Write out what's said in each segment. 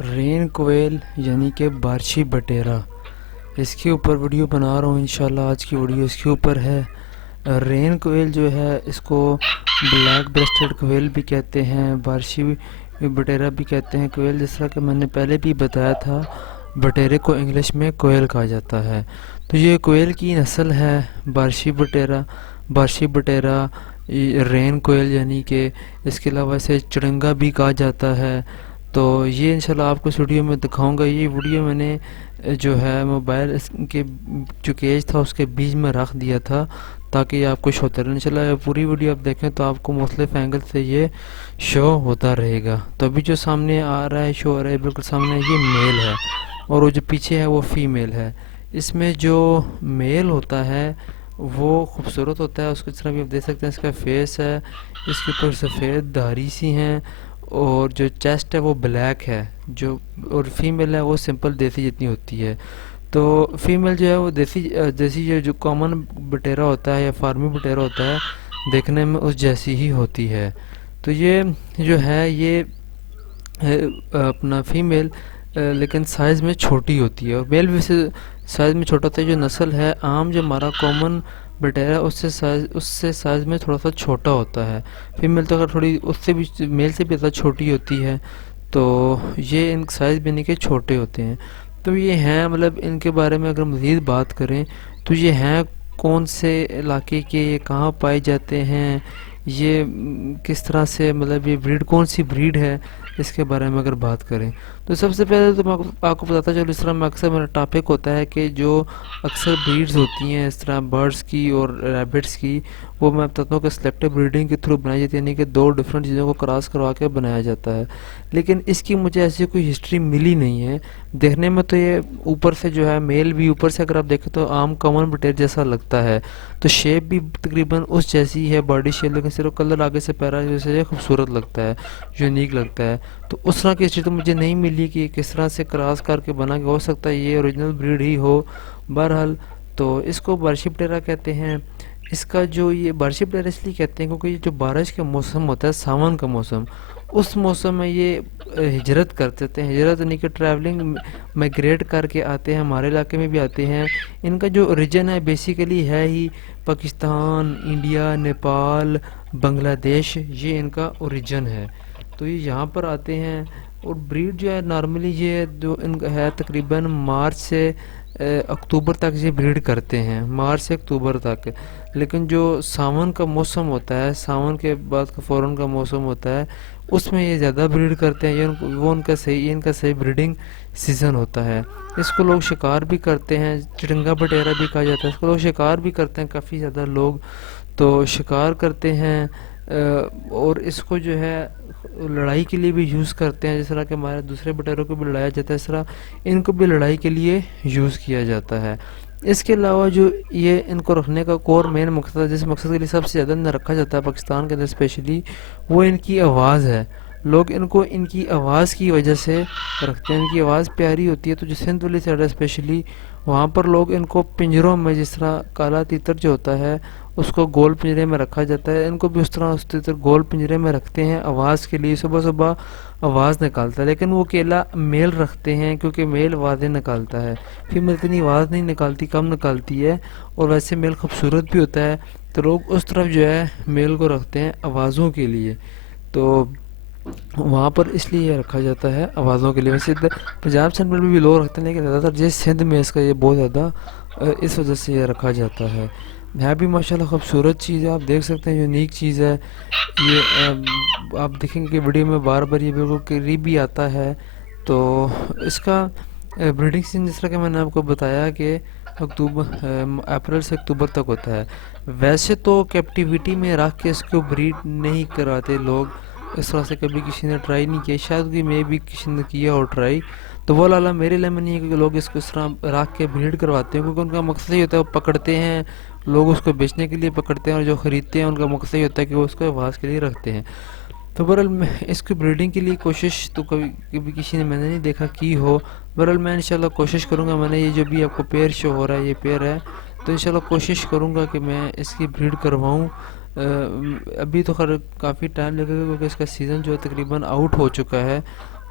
رین کویل یعنی کہ بارشی بٹیرا، اس کے اوپر ویڈیو بنا رہا ہوں انشاءاللہ۔ آج کی ویڈیو اس کے اوپر ہے۔ رین کویل جو ہے اس کو بلیک بریسٹڈ کویل بھی کہتے ہیں، بارشی بٹیرا بھی کہتے ہیں۔ کویل جس طرح کہ میں نے پہلے بھی بتایا تھا، بٹیرے کو انگلش میں کویل کہا جاتا ہے۔ تو یہ کویل کی نسل ہے بارشی بٹیرا۔ بارشی بٹیرا رین کویل یعنی کہ اس کے علاوہ اسے چڑنگا بھی کہا جاتا ہے۔ تو یہ انشاءاللہ آپ کو اس ویڈیو میں دکھاؤں گا۔ یہ ویڈیو میں نے جو ہے موبائل اس کے جو کیج تھا اس کے بیچ میں رکھ دیا تھا تاکہ یہ آپ کو شو ہوتا رہے۔ انشاءاللہ پوری ویڈیو آپ دیکھیں تو آپ کو مختلف اینگل سے یہ شو ہوتا رہے گا۔ تو ابھی جو سامنے آ رہا ہے، شو ہو رہا ہے بالکل سامنے، یہ میل ہے، اور وہ جو پیچھے ہے وہ فیمیل ہے۔ اس میں جو میل ہوتا ہے وہ خوبصورت ہوتا ہے، اس کو جس طرح بھی آپ دیکھ سکتے ہیں، اس کا فیس ہے، اس کے اوپر سفید دھاری سی ہیں، اور جو چیسٹ ہے وہ بلیک ہے، جو اور فیمیل ہے وہ سمپل دیسی جتنی ہوتی ہے۔ تو فیمیل جو ہے وہ دیسی جو کامن بٹیرا ہوتا ہے یا فارمی بٹیرا ہوتا ہے، دیکھنے میں اس جیسی ہی ہوتی ہے۔ تو یہ جو ہے یہ اپنا فیمیل لیکن سائز میں چھوٹی ہوتی ہے، اور میل بھی سائز میں چھوٹا ہوتا ہے۔ جو نسل ہے عام جو ہمارا کامن بٹیرا اس سے سائز میں تھوڑا سا چھوٹا ہوتا ہے۔ فیمیل تو اگر تھوڑی اس سے بھی میل سے بھی زیادہ چھوٹی ہوتی ہے، تو یہ ان سائز بھی نہیں کہ چھوٹے ہوتے ہیں۔ تو یہ ہیں، مطلب ان کے بارے میں اگر مزید بات کریں تو یہ ہیں کون سے علاقے کے، یہ کہاں پائے جاتے ہیں، یہ کس طرح سے، مطلب یہ بریڈ کون سی بریڈ ہے، اس کے بارے میں اگر بات کریں تو سب سے پہلے تو میں آپ کو بتاتا چلوں، اس طرح میں اکثر میرا ٹاپک ہوتا ہے کہ جو اکثر بریڈز ہوتی ہیں اس طرح برڈز کی اور ریبٹس کی، وہ میں بتاتا ہوں کہ سلیکٹیو بریڈنگ کے تھرو بنائی جاتی ہے، یعنی کہ دو ڈفرینٹ چیزوں کو کراس کروا کے بنایا جاتا ہے۔ لیکن اس کی مجھے ایسی کوئی ہسٹری ملی نہیں ہے۔ دیکھنے میں تو یہ اوپر سے جو ہے میل بھی اوپر سے اگر آپ دیکھیں تو عام کامن بٹیر جیسا لگتا ہے، تو شیپ بھی تقریباً اس جیسی ہے، باڈی شیپ، لیکن صرف کلر آگے سے پیرا جیسے یہ خوبصورت لگتا ہے، یونیک لگتا ہے۔ تو اس طرح کی ہسٹری تو مجھے نہیں ملی کہ کس طرح سے کراس کر کے بنا کے، ہو سکتا ہے یہ اوریجنل بریڈ ہی ہو۔ بہرحال تو اس کو بارشی بٹیرا کہتے ہیں۔ اس کا جو یہ بارشی بٹیرا اس لیے کہتے ہیں کیونکہ یہ جو بارش کا موسم ہوتا ہے، ساون کا موسم، اس موسم میں یہ ہجرت کرتے ہیں۔ ہجرت یعنی کہ ٹریولنگ، مائگریٹ کر کے آتے ہیں، ہمارے علاقے میں بھی آتے ہیں۔ ان کا جو اوریجن ہے بیسیکلی ہے ہی پاکستان، انڈیا، نیپال، بنگلہ دیش، یہ ان کا اوریجن ہے۔ تو یہ یہاں پر آتے ہیں، اور بریڈ جو ہے نارملی یہ جو ان کا ہے تقریباً مارچ سے اکتوبر تک یہ بریڈ کرتے ہیں، مارچ سے اکتوبر تک۔ لیکن جو ساون کا موسم ہوتا ہے، ساون کے بعد کا فوراً کا موسم ہوتا ہے، اس میں یہ زیادہ بریڈ کرتے ہیں، وہ ان کا صحیح بریڈنگ سیزن ہوتا ہے۔ اس کو لوگ شکار بھی کرتے ہیں، چڑنگا بٹیرا بھی کہا جاتا ہے، اس کو لوگ شکار بھی کرتے ہیں، کافی زیادہ لوگ تو شکار کرتے ہیں، اور اس کو جو ہے لڑائی کے لیے بھی یوز کرتے ہیں، جس طرح کہ ہمارے دوسرے بٹیروں کو بھی لڑایا جاتا ہے، اس طرح ان کو بھی لڑائی کے لیے یوز کیا جاتا ہے۔ اس کے علاوہ جو یہ ان کو رکھنے کا کور مین مقصد ہے، جس مقصد کے لیے سب سے زیادہ انہیں رکھا جاتا ہے پاکستان کے اندر اسپیشلی، وہ ان کی آواز ہے۔ لوگ ان کو ان کی آواز کی وجہ سے رکھتے ہیں، ان کی آواز پیاری ہوتی ہے۔ تو جو سندھ والی سائڈ ہے اسپیشلی، وہاں پر لوگ ان کو پنجروں میں، جس طرح کالا تیتر جو ہوتا ہے اس کو گول پنجرے میں رکھا جاتا ہے، ان کو بھی اس طرح گول پنجرے میں رکھتے ہیں آواز کے لیے، صبح صبح آواز نکالتا ہے۔ لیکن وہ اکیلا میل رکھتے ہیں کیونکہ میل آوازیں نکالتا ہے، فیمیل اتنی آواز نہیں نکالتی، کم نکالتی ہے، اور ویسے میل خوبصورت بھی ہوتا ہے، تو لوگ اس طرف جو ہے میل کو رکھتے ہیں آوازوں کے لیے۔ تو وہاں پر اس لیے یہ رکھا جاتا ہے آوازوں کے لیے۔ ویسے پنجاب سینٹ میں بھی لوگ رکھتے ہیں، لیکن زیادہ تر جس سندھ میں اس کا یہ بہت زیادہ اس وجہ سے یہ رکھا جاتا ہے۔ بھی ماشاءاللہ خوبصورت چیز ہے، آپ دیکھ سکتے ہیں، یونیک چیز ہے یہ۔ آپ دیکھیں گے کہ ویڈیو میں بار بار یہ بالکل قریب بھی آتا ہے۔ تو اس کا بریڈنگ سیزن جس طرح کہ میں نے آپ کو بتایا کہ اپریل سے اکتوبر تک ہوتا ہے۔ ویسے تو کیپٹیویٹی میں رکھ کے اس کو بریڈ نہیں کراتے لوگ، اس طرح سے کبھی کسی نے ٹرائی نہیں کیا، شاید کہ میں بھی کسی نے کیا ہو ٹرائی، تو وہ لالا میرے لیے میں نہیں ہے کہ لوگ اس کو اس طرح رکھ کے بریڈ کرواتے ہیں، کیونکہ ان کا مقصد یہ ہوتا ہے وہ پکڑتے ہیں، لوگ اس کو بیچنے کے لیے پکڑتے ہیں، اور جو خریدتے ہیں ان کا مقصد یہ ہوتا ہے کہ وہ اس کو آواز کے لیے رکھتے ہیں۔ تو بہرحال اس کی بریڈنگ کے لیے کوشش تو کبھی کسی نے میں نے نہیں دیکھا کی ہو۔ بہرحال میں انشاءاللہ کوشش کروں گا، میں نے یہ جو بھی آپ کو پیر شو ہو رہا ہے یہ پیر ہے، تو انشاءاللہ کوشش کروں گا کہ میں اس کی بریڈ کرواؤں۔ ابھی تو خیر کافی ٹائم لگے گا کیونکہ اس کا سیزن جو ہے تقریباً آؤٹ ہو چکا ہے،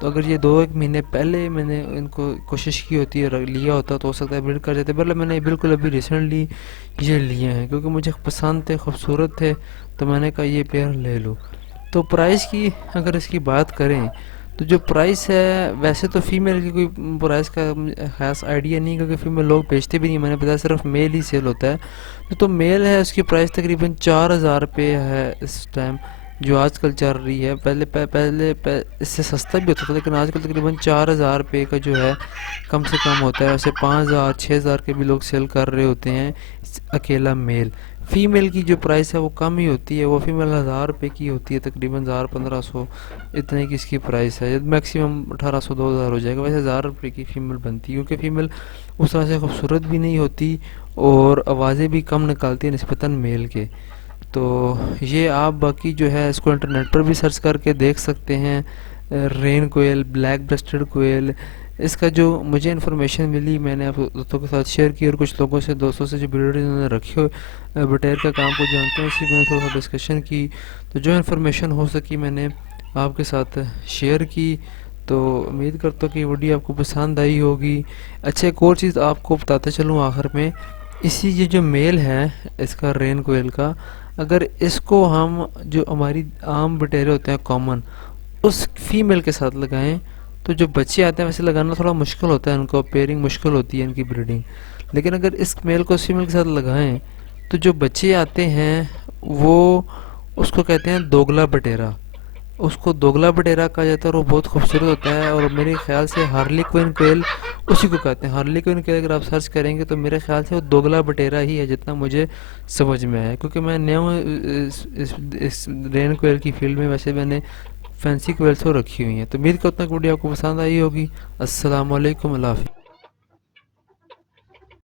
تو اگر یہ 2-1 مہینے پہلے میں نے ان کو کوشش کی ہوتی ہے لیا ہوتا تو ہو سکتا ہے بریڈ کر جاتے، بلکہ میں نے بالکل ابھی ریسنٹلی یہ لیے ہیں کیونکہ مجھے پسند تھے، خوبصورت تھے، تو میں نے کہا یہ پیئر لے لوں۔ تو پرائس کی اگر اس کی بات کریں تو جو پرائس ہے ویسے تو فیمیل کی کوئی پرائس کا خاص آئیڈیا نہیں، کیونکہ فیمیل لوگ بیچتے بھی نہیں، میں نے بتایا صرف میل ہی سیل ہوتا ہے۔ تو میل ہے اس کی پرائس تقریباً 4000 روپے ہے اس ٹائم جو آج کل چل رہی ہے۔ پہلے اس سے سستا بھی ہوتا تھا، لیکن آج کل تقریباً 4000 روپے کا جو ہے کم سے کم ہوتا ہے، ویسے 5000 6000 کے بھی لوگ سیل کر رہے ہوتے ہیں اکیلا میل۔ فیمیل کی جو پرائس ہے وہ کم ہی ہوتی ہے، وہ فیمیل 1000 روپے کی ہوتی ہے، تقریباً 1500 اتنے کی اس کی پرائس ہے، میکسیمم 1800 2000 ہو جائے گا، ویسے 1000 روپے کی فیمیل بنتی ہے، کیونکہ فیمیل اس طرح سے خوبصورت بھی نہیں ہوتی اور آوازیں بھی کم نکالتی ہیں نسبتاً میل کے۔ تو یہ آپ باقی جو ہے اس کو انٹرنیٹ پر بھی سرچ کر کے دیکھ سکتے ہیں، رین کوئل، بلیک بریسٹڈ کوئل۔ اس کا جو مجھے انفارمیشن ملی میں نے آپ دوستوں کے ساتھ شیئر کی، اور کچھ لوگوں سے دوستوں سے جو بریڈر انہوں نے رکھے ہوئے بٹیر کا کام کو جانتے ہیں اسی میں نے تھوڑا سا ڈسکشن کی، تو جو انفارمیشن ہو سکی میں نے آپ کے ساتھ شیئر کی۔ تو امید کرتا ہوں کہ یہ ویڈیو آپ کو پسند آئی ہوگی۔ اچھا ایک اور چیز آپ کو بتاتا چلوں آخر میں، یہ جو میل ہے اس کا رین کوئل کا، اگر اس کو ہم جو ہماری عام بٹیرے ہوتے ہیں کامن اس فیمیل کے ساتھ لگائیں تو جو بچے آتے ہیں ویسے لگانا تھوڑا مشکل ہوتا ہے، ان کو پیئرنگ مشکل ہوتی ہے ان کی بریڈنگ، لیکن اگر اس میل کو فیمیل کے ساتھ لگائیں تو جو بچے آتے ہیں وہ اس کو کہتے ہیں دوگلا بٹیرا، اس کو دوگلا بٹیرا کہا جاتا ہے اور وہ بہت خوبصورت ہوتا ہے، اور میرے خیال سے ہارلی کوئن کوئل اسی کو کہتے ہیں۔ ہارلی کوئن کوئل اگر آپ سرچ کریں گے تو میرے خیال سے وہ دوگلا بٹیرا ہی ہے جتنا مجھے سمجھ میں آیا، کیونکہ میں نیا ہوں اس رین کوئل کی فیلڈ میں، ویسے میں نے فینسی کوئلس تو رکھی ہوئی ہیں۔ تو امید کرتا ہوں کہ ویڈیو آپ کو پسند آئی ہوگی۔ السلام علیکم، اللہ حافظ۔